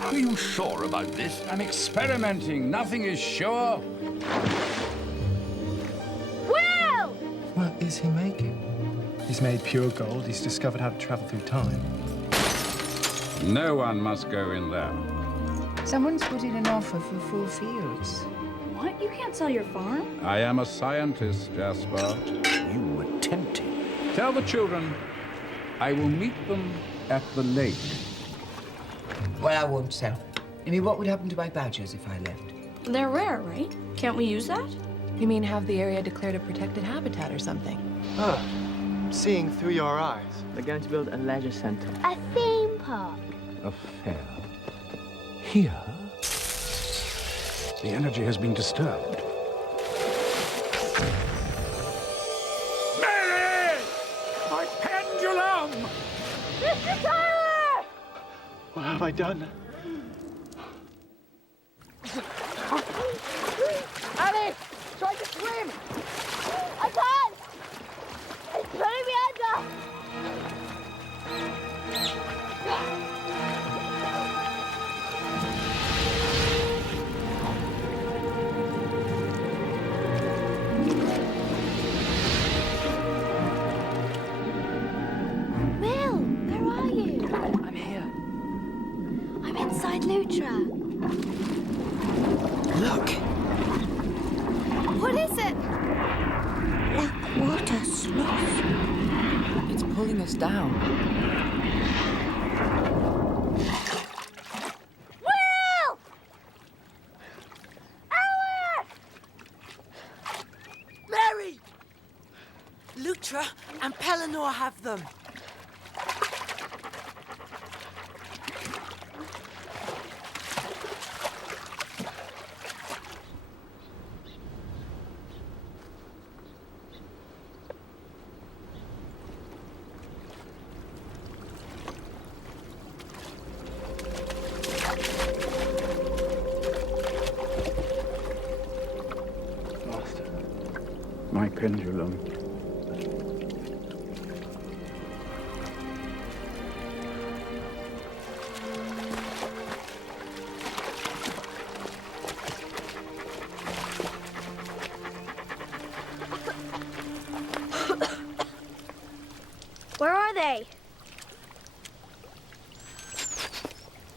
Are you sure about this? I'm experimenting. Nothing is sure. Will! What is he making? He's made pure gold. He's discovered how to travel through time. No one must go in there. Someone's put in an offer for 4 fields. What? You can't sell your farm? I am a scientist, Jasper. You were tempting. Tell the children I will meet them at the lake. Well, I won't sell. I mean, what would happen to my badgers if I left? They're rare, right? Can't we use that? You mean have the area declared a protected habitat or something? Ah, seeing through your eyes. They're going to build a leisure center. A theme park. A fair. Here? The energy has been disturbed. Mary! My pendulum! Mr. Tyler! What have I done? Alice! Try to swim! I can't! It's pulling me under! Will, where are you? I'm here. I'm inside Lutra. Look! What is it? Black water sloth. It's pulling us down. Will! Alice! Mary! Lutra and Pelennor have them. Master. My pendulum. Where are they?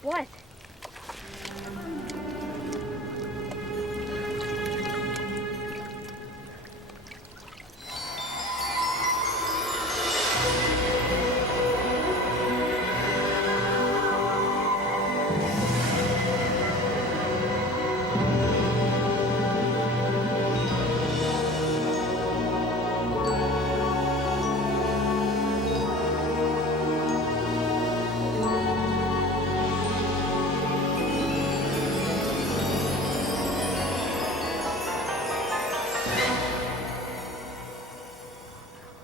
What?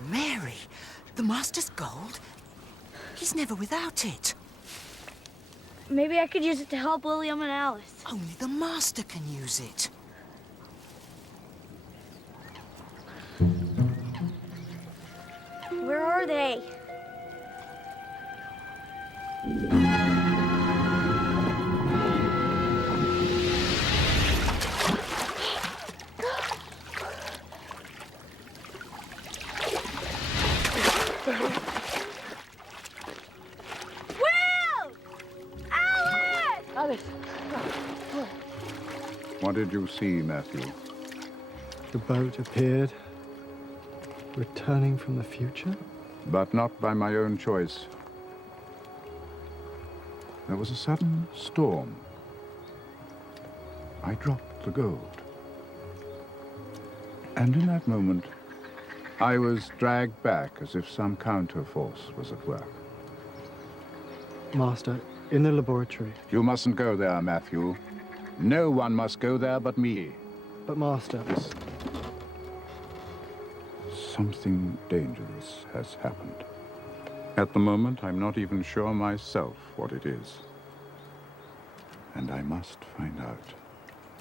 Mary, the Master's gold? He's never without it. Maybe I could use it to help William and Alice. Only the Master can use it. Where are they? Will! Alice! What did you see, Matthew? The boat appeared, returning from the future. But not by my own choice. There was a sudden storm. I dropped the gold. And in that moment, I was dragged back as if some counterforce was at work. Master, in the laboratory. You mustn't go there, Matthew. No one must go there but me. But Master, Listen. Something dangerous has happened. At the moment, I'm not even sure myself what it is. And I must find out.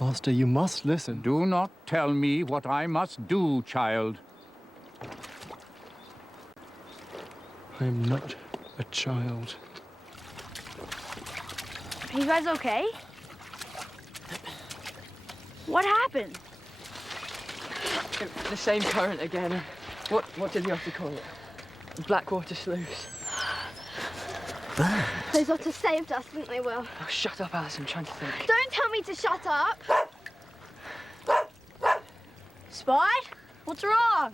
Master, you must listen. Do not tell me what I must do, child. I am not a child. Are you guys okay? What happened? The same current again. What did you have to call it? Blackwater sluice. Those otters saved us, didn't they, Will? Oh, shut up, Alice. I'm trying to think. Don't tell me to shut up. Spide? What's wrong?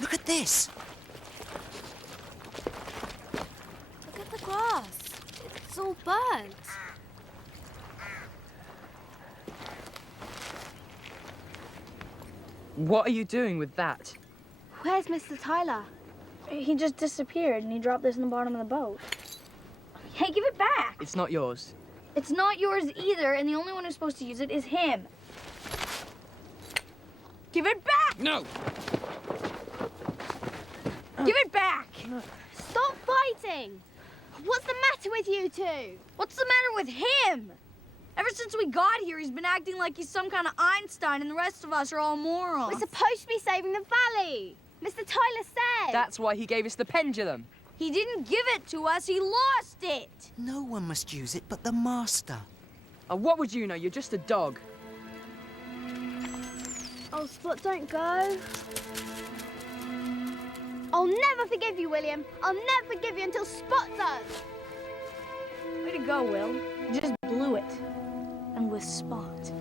Look at this. Look at the grass. It's all burnt. What are you doing with that? Where's Mr. Tyler? He just disappeared and he dropped this in the bottom of the boat. Hey, give it back. It's not yours. It's not yours either, and the only one who's supposed to use it is him. Give it back! No! Give it back! Stop fighting! What's the matter with you two? What's the matter with him? Ever since we got here, he's been acting like he's some kind of Einstein and the rest of us are all morons. We're supposed to be saving the valley. Mr. Tyler said. That's why he gave us the pendulum. He didn't give it to us, he lost it! No one must use it but the master. Oh, what would you know? You're just a dog. Oh, Spot, don't go. I'll never forgive you, William. I'll never forgive you until Spot does. Way to go, Will. You just blew it. And with Spot.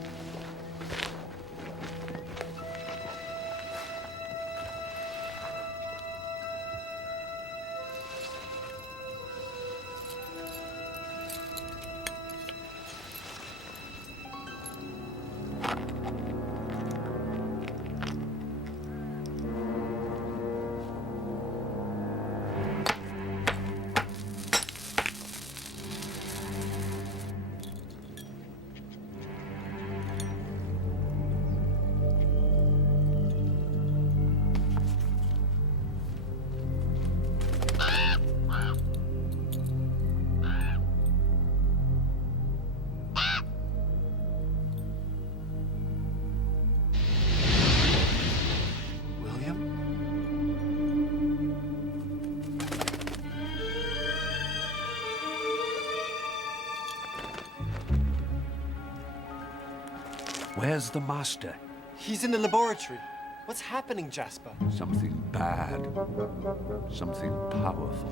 Where's the master? He's in the laboratory. What's happening, Jasper? Something bad. Something powerful.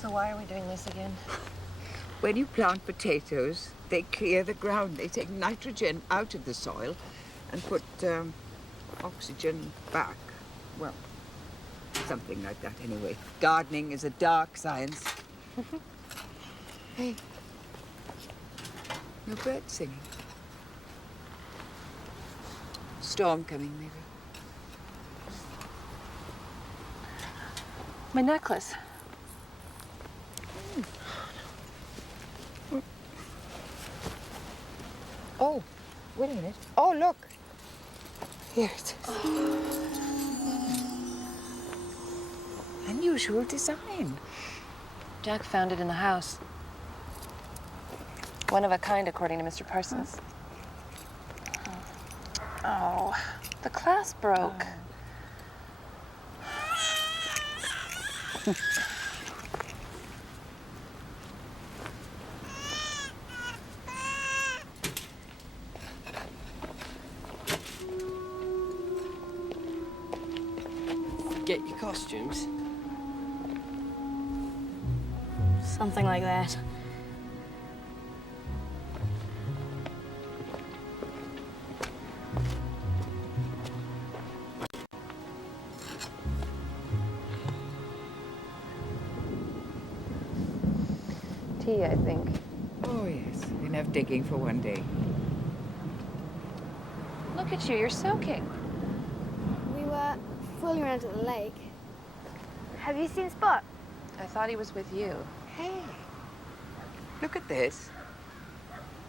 So why are we doing this again? When you plant potatoes, they clear the ground. They take nitrogen out of the soil and put oxygen back. Well, something like that anyway. Gardening is a dark science. Hey, no birds singing. Storm coming, maybe. My necklace. Oh, wait a minute. Oh, look. Here it is. Unusual design. Jack found it in the house. One of a kind, according to Mr. Parsons. Oh, the clasp broke. get your costumes? Something like that. Tea, I think. Oh, yes. Enough digging for one day. Look at you, you're soaking. We were fooling around at the lake. Have you seen Spot? I thought he was with you. Hey, look at this.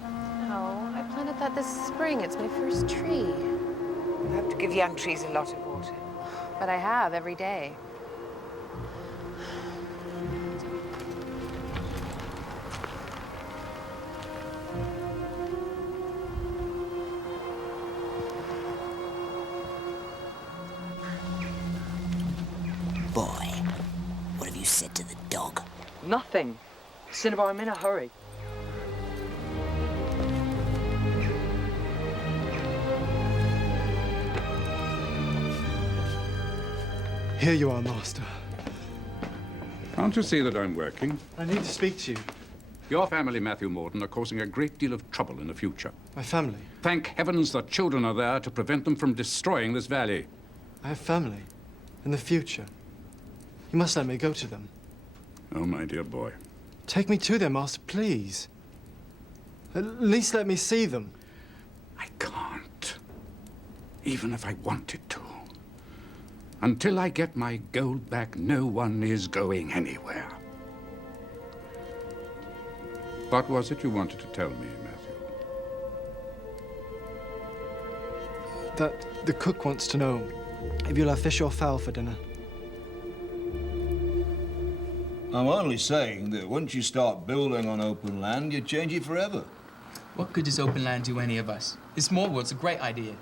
No, I planted that this spring. It's my first tree. You have to give young trees a lot of water. But I have every day. Boy, what have you said to the dog? Nothing. Cinnabar, I'm in a hurry. Here you are, Master. Can't you see that I'm working? I need to speak to you. Your family, Matthew Morden, are causing a great deal of trouble in the future. My family. Thank heavens the children are there to prevent them from destroying this valley. I have family. In the future. You must let me go to them. Oh, my dear boy. Take me to them, Master, please. At least let me see them. I can't. Even if I wanted to. Until I get my gold back, no one is going anywhere. What was it you wanted to tell me, Matthew? That the cook wants to know if you'll have fish or fowl for dinner. I'm only saying that once you start building on open land, you change it forever. What good does open land do any of us? This small world's a great idea.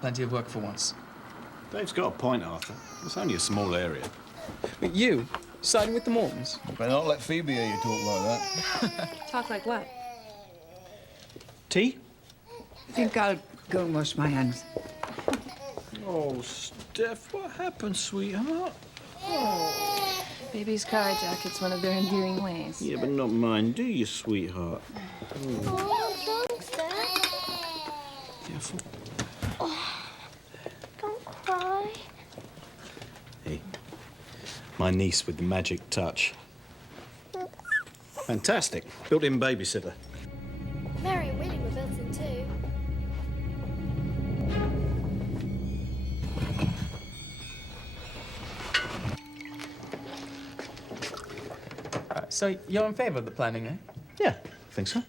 Plenty of work for once. Dave's got a point, Arthur. It's only a small area. But you, siding with the Mortons? You better not let Phoebe hear you talk like that. Talk like what? Tea? I think I'll go and wash my hands. Oh, Steph, what happened, sweetheart? Babies cry, Jack. It's one of their endearing ways. Yeah, but not mine, do you, sweetheart? Oh, what's wrong, Steph? Careful. Don't cry. Hey, my niece with the magic touch. Fantastic. Built-in babysitter. Mary and Willie were built in too. So you're in favour of the planning, eh? Yeah, I think so.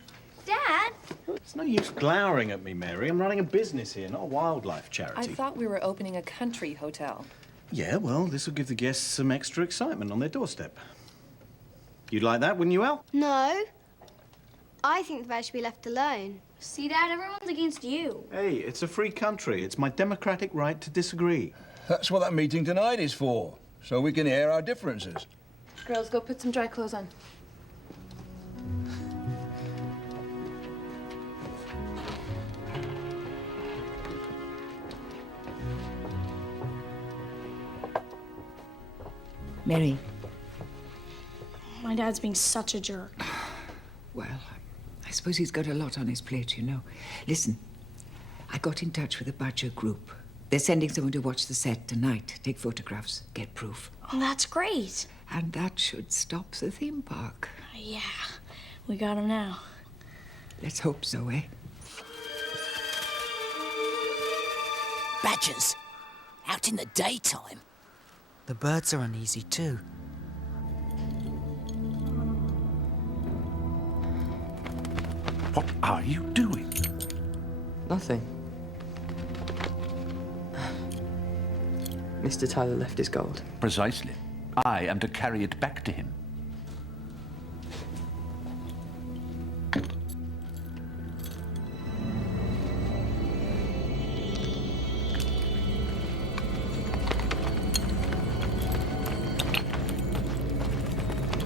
Dad? It's no use glowering at me, Mary. I'm running a business here, not a wildlife I charity. thought we were opening a country hotel. Yeah, well, this will give the guests some extra excitement on their doorstep. You'd like that, wouldn't you, Al? No. I think the bird should be left alone. See, Dad, everyone's against you. Hey, it's a free country. It's my democratic right to disagree. That's what that meeting tonight is for, so we can hear our differences. Girls, go put some dry clothes on. Mary. My dad's being such a jerk. Well, I suppose he's got a lot on his plate, you know. Listen, I got in touch with the Badger group. They're sending someone to watch the set tonight, take photographs, get proof. Oh, that's great. And that should stop the theme park. Yeah, we got him now. Let's hope so, eh? Badgers? Out in the daytime? The birds are uneasy too. What are you doing? Nothing. Mr. Tyler left his gold. Precisely. I am to carry it back to him.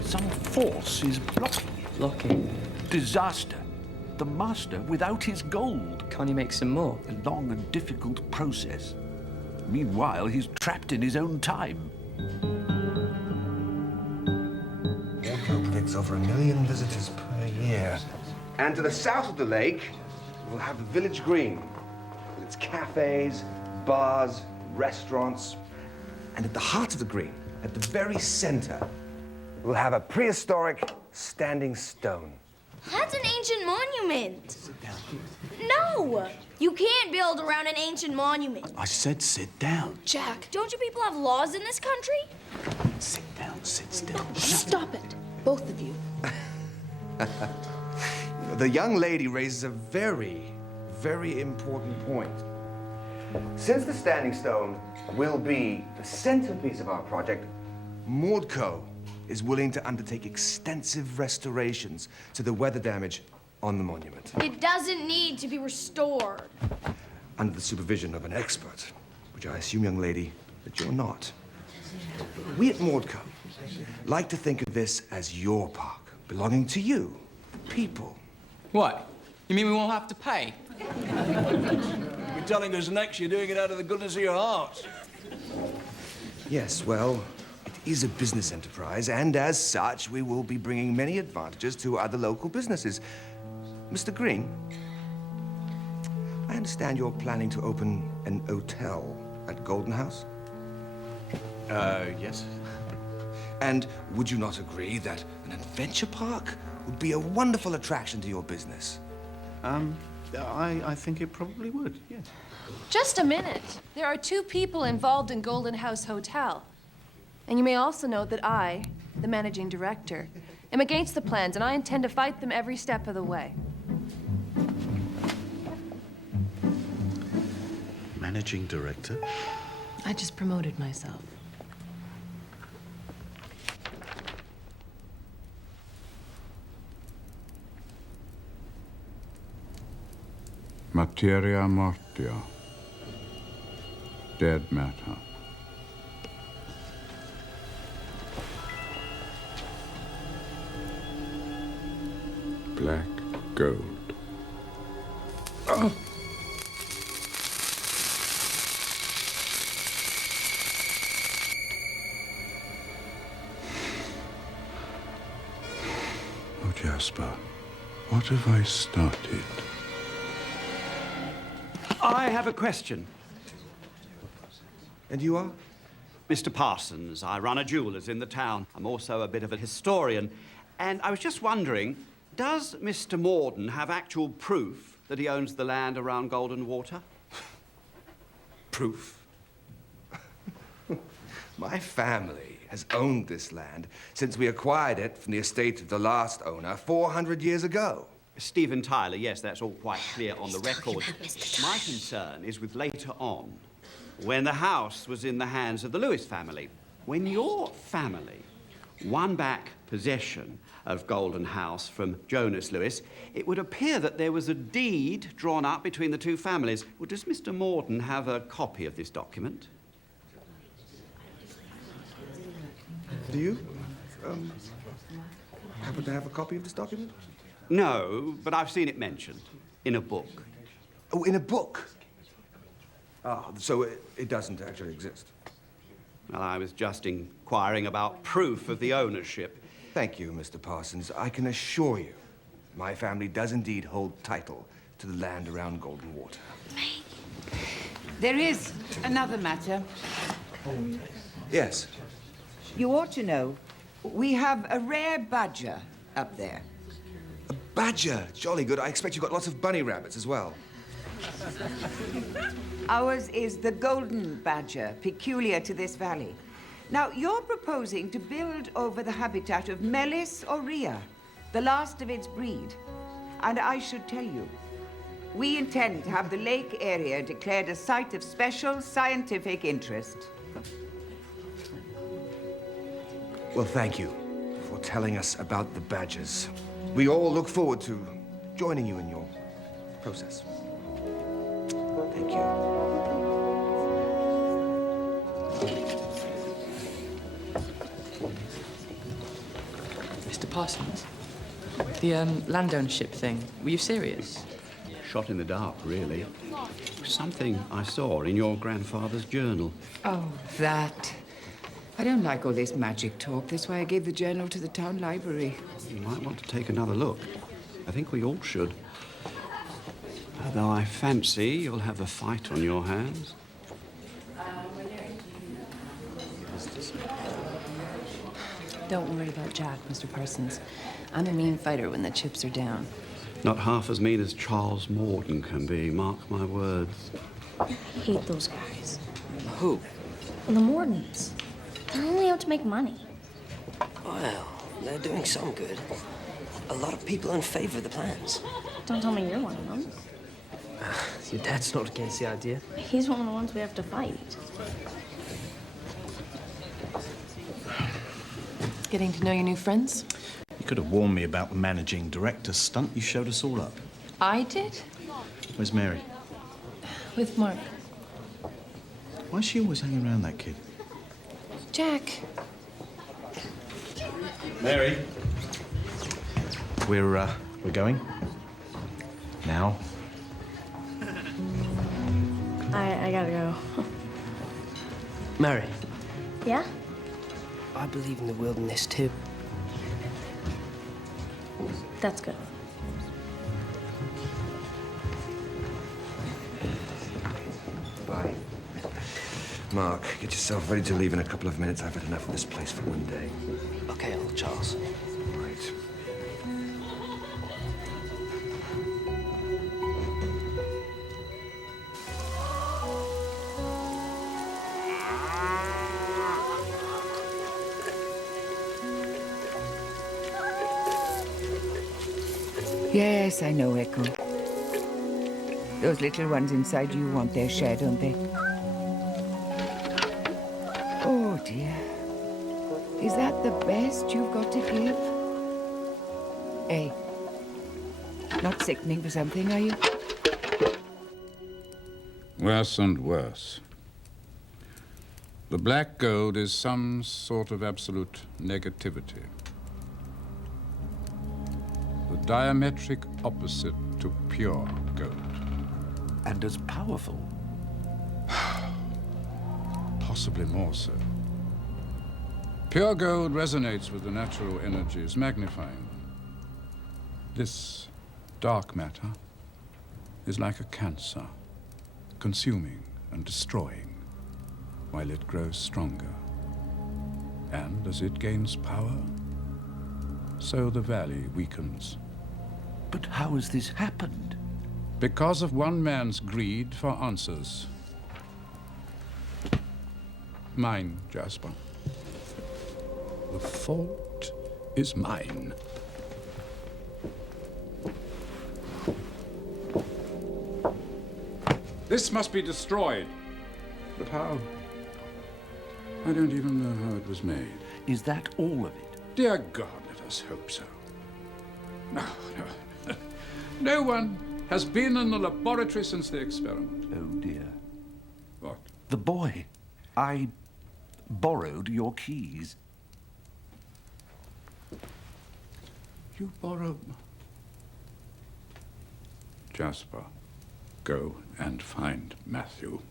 Some force is blocking it. Blocking? Disaster. The master without his gold. Can't you make some more? A long and difficult process. Meanwhile, he's trapped in his own time. Wardcote predicts over 1 million visitors per year. And to the south of the lake, we'll have the village green, with its cafes, bars, restaurants. And at the heart of the green, at the very center, we'll have a prehistoric standing stone. That's an ancient monument. No! You can't build around an ancient monument. I said sit down. Jack, don't you people have laws in this country? Sit down, sit still. Stop it, both of you. The young lady raises a very, very important point. Since the standing stone will be the centerpiece of our project, Mordco is willing to undertake extensive restorations to the weather damage on the monument. It doesn't need to be restored. Under the supervision of an expert, which I assume, young lady, that you're not. We at Mordco like to think of this as your park, belonging to you, people. What? You mean we won't have to pay? You're telling us next you're doing it out of the goodness of your heart. Yes, well, it is a business enterprise, and as such, we will be bringing many advantages to other local businesses. Mr. Green, I understand you're planning to open an hotel at Golden House? Yes. And would you not agree that an adventure park would be a wonderful attraction to your business? I think it probably would, yes. Just a minute. There are 2 people involved in Golden House Hotel. And you may also note that I, the managing director, am against the plans, and I intend to fight them every step of the way. Managing director? I just promoted myself. Materia mortia. Dead matter. Black gold. Oh. Oh, Jasper, what have I started? I have a question. And you are? Mr. Parsons. I run a jeweler's in the town. I'm also a bit of a historian. And I was just wondering, does Mr. Morden have actual proof that he owns the land around Golden Water? Proof? My family has owned this land since we acquired it from the estate of the last owner 400 years ago. Stephen Tyler, yes, that's all quite clear on the record. My concern is with later on, when the house was in the hands of the Lewis family. When your family won back possession of Golden House from Jonas Lewis, it would appear that there was a deed drawn up between the 2 families. Well, does Mr. Morden have a copy of this document? Do you? Happen to have a copy of this document? No, but I've seen it mentioned in a book. Oh, in a book? Ah, so it doesn't actually exist. Well, I was just inquiring about proof of the ownership. Thank you, Mr. Parsons. I can assure you, my family does indeed hold title to the land around Golden Water. There is another matter. Yes. You ought to know, we have a rare badger up there. A badger? Jolly good. I expect you've got lots of bunny rabbits as well. Ours is the golden badger, peculiar to this valley. Now, you're proposing to build over the habitat of Melis aurea, the last of its breed. And I should tell you, we intend to have the lake area declared a site of special scientific interest. Well, thank you for telling us about the badgers. We all look forward to joining you in your process. Thank you. Mr. Parsons, the land ownership thing, were you serious? shot in the dark, really. Something I saw in your grandfather's journal. Oh, that. I don't like all this magic talk. That's why I gave the journal to the town library. You might want to take another look. I think we all should. Although I fancy you'll have a fight on your hands. Don't worry about Jack, Mr. Parsons. I'm a mean fighter when the chips are down. Not half as mean as Charles Morden can be, mark my words. I hate those guys. Who? The Mordens. They're only out to make money. Well, they're doing some good. A lot of people in favor of the plans. Don't tell me you're one of them. Your dad's not against the idea. He's one of the ones we have to fight. Getting to know your new friends? You could have warned me about the managing director's stunt. You showed us all up. I did? Where's Mary? With Mark. Why is she always hanging around that kid? Jack. Mary. We're going? Now? I gotta go. Mary, Yeah? I believe in the wilderness too. That's good. Bye. Mark, get yourself ready to leave in a couple of minutes. I've had enough of this place for one day. Okay, Uncle Charles. Right. Yes, I know, Echo. Those little ones inside you want their share, don't they? Oh, dear. Is that the best you've got to give? Hey, not sickening for something, are you? Worse and worse. The black gold is some sort of absolute negativity. The diametric opposite to pure gold. And as powerful. Possibly more so. Pure gold resonates with the natural energies, magnifying them. This dark matter is like a cancer, consuming and destroying while it grows stronger. And as it gains power, so the valley weakens. But how has this happened? Because of one man's greed for answers. Mine, Jasper. The fault is mine. This must be destroyed. But how? I don't even know how it was made. Is that all of it? Dear God, let us hope so. No, no. No one has been in the laboratory since the experiment. Oh, dear. What? The boy. I borrowed your keys. You borrowed... Jasper, go and find Matthew.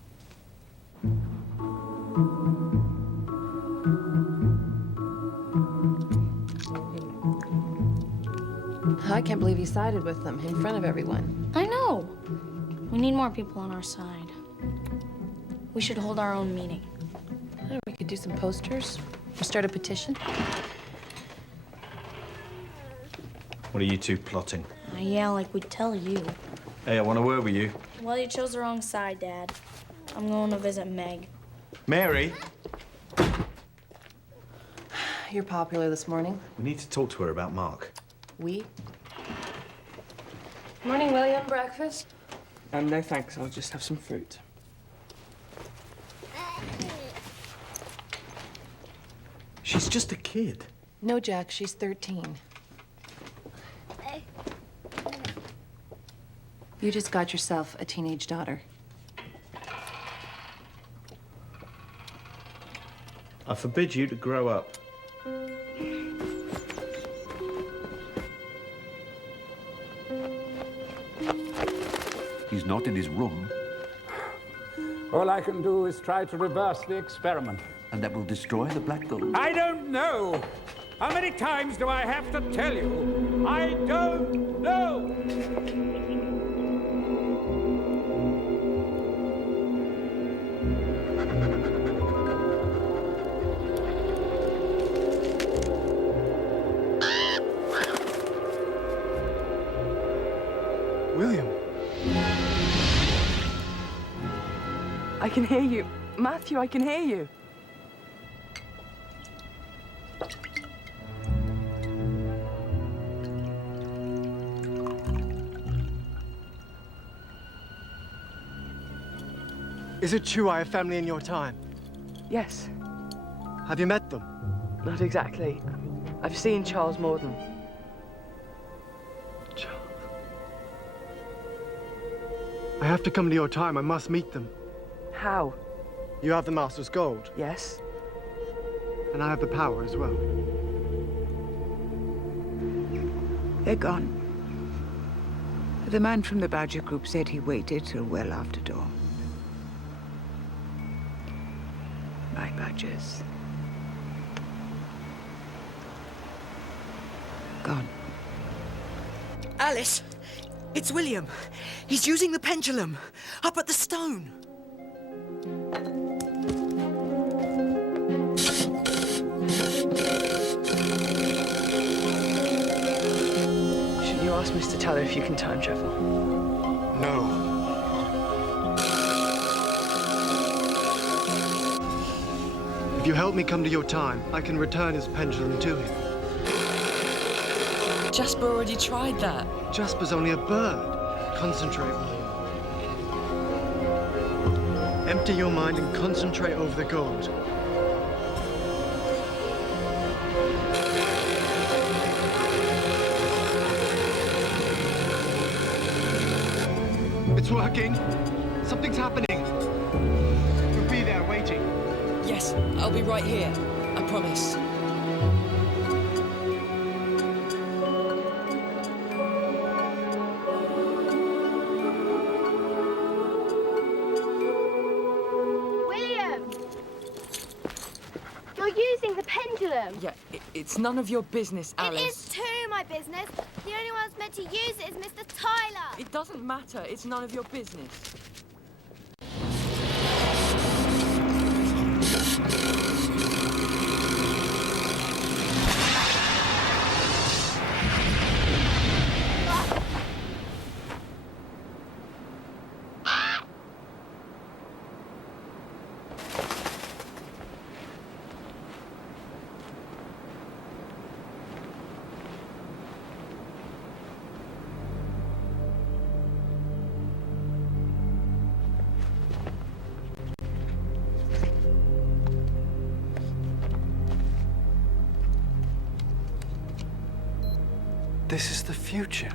I can't believe he sided with them in front of everyone. I know. We need more people on our side. We should hold our own meeting. Oh, we could do some posters or start a petition. What are you two plotting? Yeah, like we'd tell you. Hey, I want a word with you. Well, you chose the wrong side, Dad. I'm going to visit Meg. Mary! You're popular this morning. We need to talk to her about Mark. We? Morning, William. Breakfast? No thanks, I'll just have some fruit. She's just a kid. No, Jack, she's 13. You just got yourself a teenage daughter. I forbid you to grow up. he's not in his room. All I can do is try to reverse the experiment. And that will destroy the black gold? I don't know! How many times do I have to tell you? I don't know! William. I can hear you. Matthew, I can hear you. Is it true I have family in your time? Yes. Have you met them? Not exactly. I've seen Charles Morden. I have to come to your time. I must meet them. How? You have the Master's gold. Yes. And I have the power as well. They're gone. The man from the Badger Group said he waited till well after dawn. My badgers. Gone. Alice! It's William. He's using the pendulum. Up at the stone. Should you ask Mr. Teller if you can time travel? No. If you help me come to your time, I can return his pendulum to him. Jasper already tried that. Jasper's only a bird. Concentrate, William. Empty your mind and concentrate over the gold. It's working. Something's happening. You'll be there waiting. Yes, I'll be right here. I promise. Using the pendulum. Yeah, it's none of your business, Alice. It is too my business. The only one that's meant to use it is Mr. Tyler. It doesn't matter. It's none of your business. This is the future.